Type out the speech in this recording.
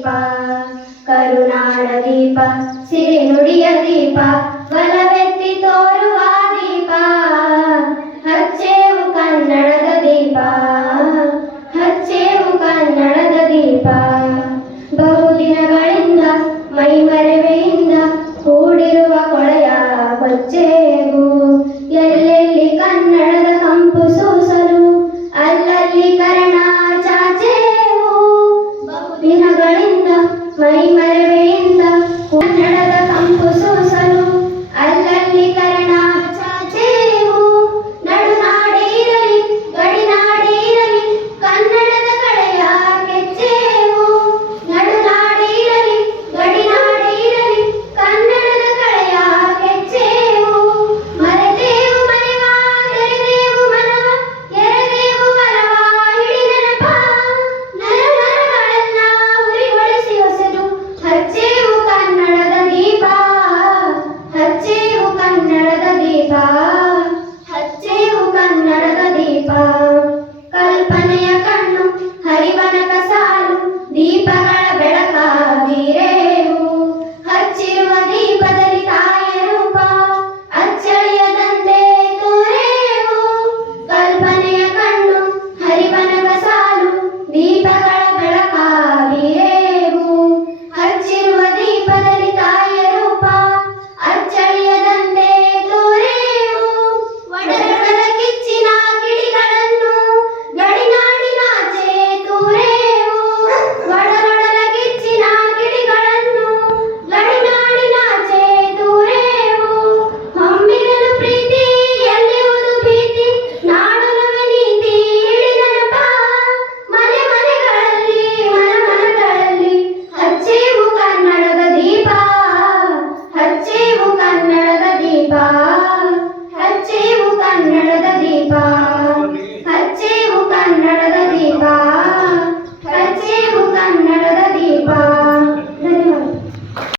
ದೀಪ, ಕರುಣಾಳ ದೀಪ ಸಿರಿ ನುಡಿಯ ದೀಪ, ಬಲವೆತ್ತಿ ತೋರುವ ದೀಪ, ಹಚ್ಚೇವು ಕನ್ನಡದ ದೀಪ, ಹಚ್ಚೇವು ಕನ್ನಡದ ದೀಪ. ಬಹುದಿನಗಳಿಂದ ಮೈಮರೆವೆಯಿಂದ ಕೂಡಿರುವ ಕೊಳೆಯ ಕೊಚ್ಚೇವು ಮೈ ಮರವೇಂದ ಕನ್ನಡದ ಕಡಗದೀಪ